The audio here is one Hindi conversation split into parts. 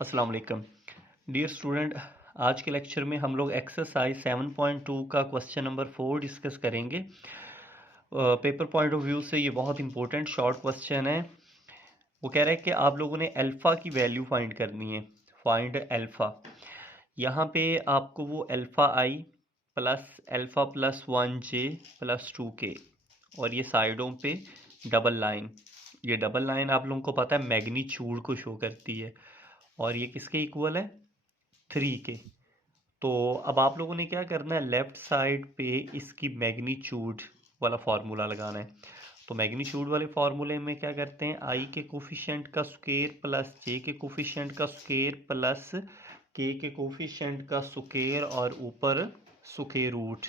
अस्सलाम वालेकुम डियर स्टूडेंट। आज के लेक्चर में हम लोग एक्सरसाइज 7.2 का क्वेश्चन नंबर 4 डिस्कस करेंगे। पेपर पॉइंट ऑफ व्यू से ये बहुत इंपॉर्टेंट शॉर्ट क्वेश्चन है। वो कह रहा है कि आप लोगों ने अल्फ़ा की वैल्यू फाइंड करनी है। Find alpha. यहाँ पे आपको वो अल्फ़ा आई प्लस 1 जे प्लस 2 के और ये साइडों पे डबल लाइन, ये डबल लाइन आप लोगों को पता है मैग्नीट्यूड को शो करती है और ये किसके इक्वल है 3 के। तो अब आप लोगों ने क्या करना है, लेफ्ट साइड पे इसकी मैग्नीट्यूड वाला फार्मूला लगाना है। तो मैग्नीट्यूड वाले फार्मूले में क्या करते हैं, आई के कोफिशिएंट का स्क्वायर प्लस जे के कोफिशिएंट का स्क्वायर प्लस के कोफिशिएंट का स्क्वायर और ऊपर स्क्वायर रूट।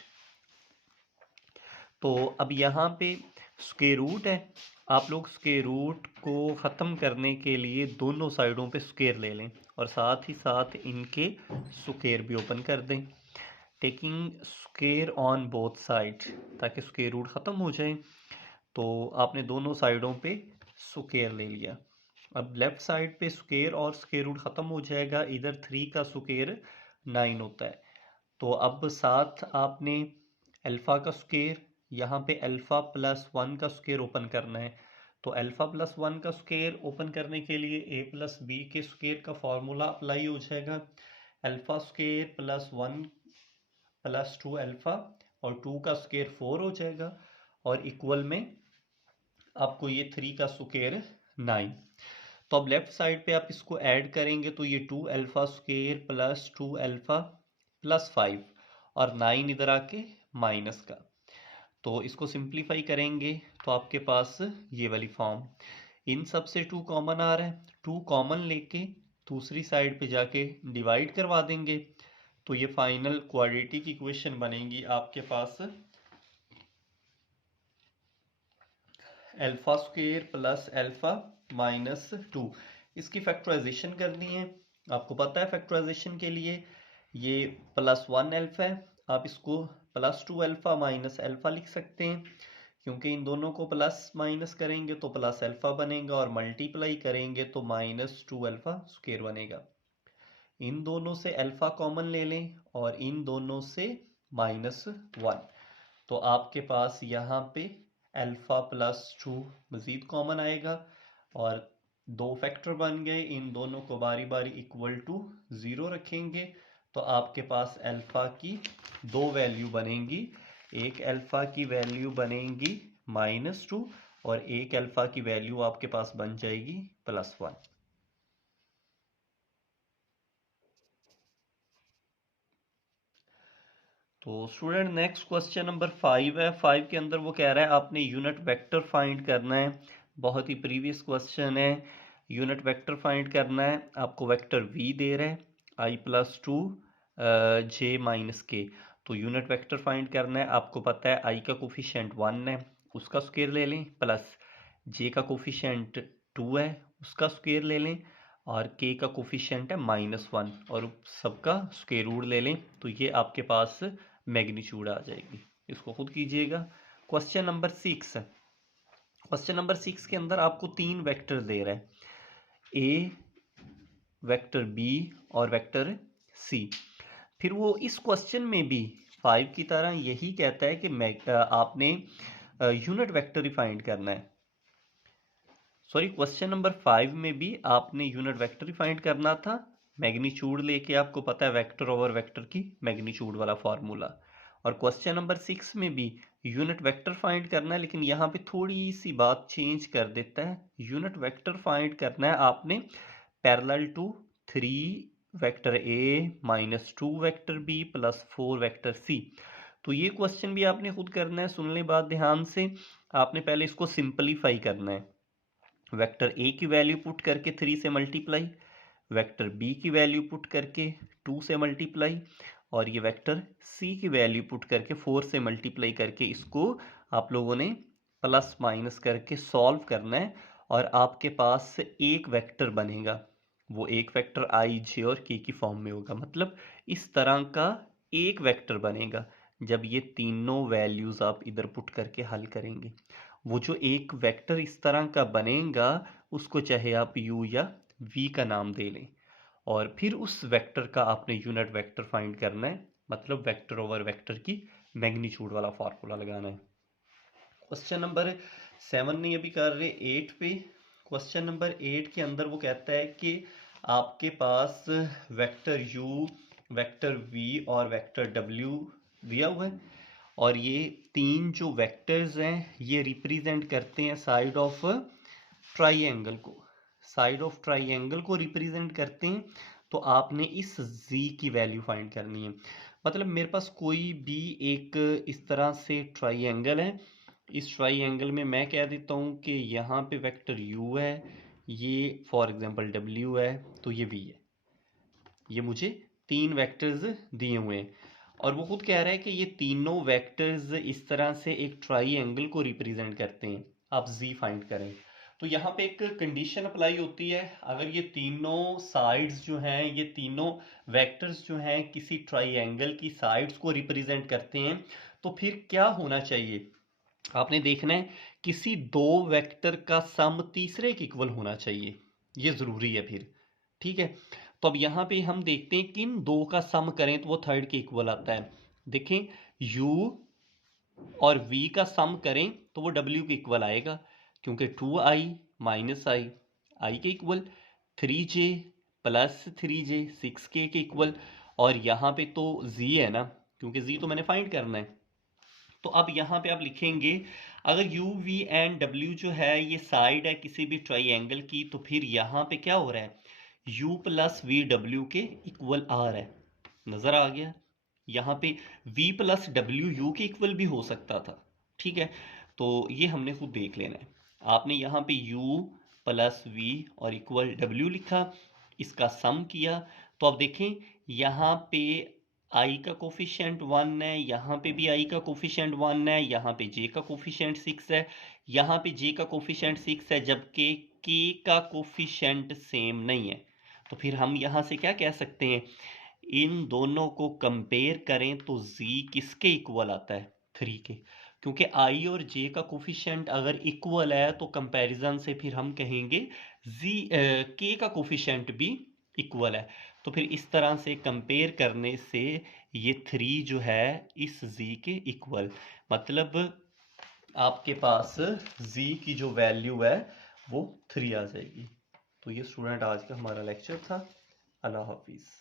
तो अब यहाँ पे स्क्वायर रूट है, आप लोग स्क्वायर रूट को ख़त्म करने के लिए दोनों साइडों पे स्क्वायर ले लें और साथ ही साथ इनके स्क्वायर भी ओपन कर दें, taking square on both side ताकि स्क्वायर रूट ख़त्म हो जाए। तो आपने दोनों साइडों पे स्क्वायर ले लिया। अब लेफ़्ट साइड पे स्क्वायर और स्क्वायर रूट ख़त्म हो जाएगा, इधर 3 का स्क्वायर 9 होता है। तो अब साथ आपने अल्फ़ा का स्क्वायर, यहाँ पे अल्फ़ा प्लस 1 का स्क्वायर ओपन करना है। तो अल्फ़ा प्लस 1 का स्क्वायर ओपन करने के लिए ए प्लस बी के स्क्वायर का फॉर्मूला अप्लाई हो जाएगा। Alpha square plus 1 plus 2 alpha और 2 का स्क्वायर 4 हो जाएगा और इक्वल में आपको ये 3 का स्क्वायर 9। तो अब लेफ्ट साइड पे आप इसको ऐड करेंगे तो ये 2 alpha square plus 2 alpha plus 5 और 9 इधर आके माइनस का। तो इसको सिंप्लीफाई करेंगे तो आपके पास ये वाली फॉर्म, इन सब से 2 कॉमन आ रहा है, 2 कॉमन लेके दूसरी साइड पे जाके डिवाइड करवा देंगे तो ये फाइनल क्वाड्रेटिक इक्वेशन बनेगी आपके पास alpha square plus alpha minus 2। इसकी फैक्टराइजेशन करनी है, आपको पता है फैक्टराइजेशन के लिए ये प्लस 1 अल्फ़ा है, आप इसको प्लस 2 अल्फ़ा माइनस अल्फ़ा लिख सकते हैं क्योंकि इन दोनों को प्लस माइनस करेंगे तो प्लस अल्फ़ा बनेगा और मल्टीप्लाई करेंगे तो माइनस 2 अल्फ़ा स्क्वायर बनेगा। इन दोनों से अल्फ़ा कॉमन ले लें और इन दोनों से माइनस 1। तो आपके पास यहाँ पे अल्फ़ा प्लस 2 मज़ीद कॉमन आएगा और दो फैक्टर बन गए, इन दोनों को बारी बारी इक्वल टू 0 रखेंगे तो आपके पास अल्फ़ा की दो वैल्यू बनेंगी। एक अल्फ़ा की वैल्यू बनेगी -2 और एक अल्फ़ा की वैल्यू आपके पास बन जाएगी +1। तो स्टूडेंट नेक्स्ट क्वेश्चन नंबर 5 है। 5 के अंदर वो कह रहा है आपने यूनिट वेक्टर फाइंड करना है। बहुत ही प्रीवियस क्वेश्चन है, यूनिट वेक्टर फाइंड करना है। आपको वेक्टर v दे रहा है i प्लस 2 जे माइनस के। तो यूनिट वेक्टर फाइंड करना है, आपको पता है i का कोफिशिएंट 1 है उसका स्क्वायर ले लें, प्लस j का कोफिशिएंट 2 है उसका स्क्वायर ले लें और k का कोफिशिएंट है -1 और सबका स्क्वायर रूट ले लें तो ये आपके पास मैग्नीट्यूड आ जाएगी। इसको खुद कीजिएगा। क्वेश्चन नंबर 6 है। क्वेश्चन नंबर 6 के अंदर आपको 3 वेक्टर दे रहा है, ए वेक्टर बी और वेक्टर सी। फिर वो इस क्वेश्चन में भी 5 की तरह यही कहता है कि आपने यूनिट वेक्टर ही फाइंड करना है। सॉरी, क्वेश्चन नंबर 5 में भी आपने यूनिट वेक्टर ही फाइंड करना था, मैग्नीट्यूड लेके, आपको पता है वेक्टर ओवर वेक्टर की मैग्नीट्यूड वाला फार्मूला। और क्वेश्चन नंबर 6 में भी यूनिट वेक्टर फाइंड करना है, लेकिन यहाँ पे थोड़ी सी बात चेंज कर देता है। यूनिट वेक्टर फाइंड करना है आपने parallel to 3 vector a -2 vector b plus 4 vector c. तो ये क्वेश्चन भी आपने खुद करना है, सुन ले बात ध्यान से। आपने पहले इसको सिंपलीफाई करना है, वेक्टर ए की वैल्यू पुट करके 3 से मल्टीप्लाई, वेक्टर बी की वैल्यू पुट करके 2 से मल्टीप्लाई और ये वेक्टर सी की वैल्यू पुट करके 4 से मल्टीप्लाई करके इसको आप लोगों ने प्लस माइनस करके सॉल्व करना है और आपके पास एक वेक्टर बनेगा। वो एक वेक्टर आई जे और के की फॉर्म में होगा, मतलब इस तरह का एक वेक्टर बनेगा जब ये तीनों वैल्यूज़ आप इधर पुट करके हल करेंगे। वो जो एक वेक्टर इस तरह का बनेगा उसको चाहे आप u या v का नाम दे लें और फिर उस वेक्टर का आपने यूनिट वेक्टर फाइंड करना है, मतलब वेक्टर ओवर वेक्टर की मैग्नीट्यूड वाला फार्मूला लगाना है। क्वेश्चन नंबर 7 नहीं अभी कर रहे, 8 पे। क्वेश्चन नंबर 8 के अंदर वो कहता है कि आपके पास वेक्टर u, वेक्टर v और वेक्टर w दिया हुआ है, और ये तीन जो वेक्टर्स हैं ये रिप्रेजेंट करते हैं साइड ऑफ ट्राइएंगल को, साइड ऑफ ट्राइएंगल को रिप्रेजेंट करते हैं। तो आपने इस z की वैल्यू फाइंड करनी है। मतलब मेरे पास कोई भी एक इस तरह से ट्राइएंगल है, इस ट्राइएंगल में मैं कह देता हूँ कि यहाँ पे वेक्टर u है, ये फॉर एग्जांपल w है, तो ये v है। ये मुझे तीन वेक्टर्स दिए हुए हैं और वो खुद कह रहा है कि ये तीनों वेक्टर्स इस तरह से एक ट्राइएंगल को रिप्रेजेंट करते हैं, आप z फाइंड करें। तो यहाँ पे एक कंडीशन अप्लाई होती है, अगर ये तीनों साइड्स जो हैं, ये तीनों वेक्टर्स जो हैं किसी ट्राइएंगल की साइड्स को रिप्रेजेंट करते हैं, तो फिर क्या होना चाहिए, आपने देखना है किसी दो वेक्टर का सम तीसरे के इक्वल होना चाहिए, ये जरूरी है फिर। ठीक है, तो अब यहाँ पे हम देखते हैं किन दो का सम करें तो वो थर्ड के इक्वल आता है। देखें, u और v का सम करें तो वो w के इक्वल आएगा, क्योंकि 2i माइनस आई के equal, 3j plus 3j 6k के इक्वल, और यहाँ पे तो z है ना, क्योंकि z तो मैंने फाइंड करना है। तो अब यहाँ पे आप लिखेंगे अगर u v एंड w जो है ये साइड है किसी भी ट्राइएंगल की, तो फिर यहाँ पे क्या हो रहा है, u प्लस वी डब्ल्यू के इक्वल आ रहा है। नजर आ गया, यहाँ पे v प्लस डब्ल्यू यू के इक्वल भी हो सकता था। ठीक है, तो ये हमने खुद देख लेना है। आपने यहाँ पे u प्लस वी और इक्वल w लिखा, इसका सम किया, तो अब देखें यहाँ पे i का कोफिशिएंट 1 है, यहाँ पे भी i का कोफिशिएंट 1 है, यहाँ पे j का कोफिशिएंट 6 है, यहाँ पे j का कोफिशिएंट 6 है, जबकि k का कोफिशिएंट सेम नहीं है। तो फिर हम यहाँ से क्या कह सकते हैं, इन दोनों को कंपेयर करें तो z किसके इक्वल आता है, 3 के, क्योंकि i और j का कोफिशिएंट अगर इक्वल है तो कंपैरिजन से फिर हम कहेंगे k का कोफिशिएंट भी इक्वल है। तो फिर इस तरह से कंपेयर करने से ये 3 जो है इस z के इक्वल, मतलब आपके पास z की जो वैल्यू है वो 3 आ जाएगी। तो ये स्टूडेंट आज का हमारा लेक्चर था। अल्लाह हाफिज़।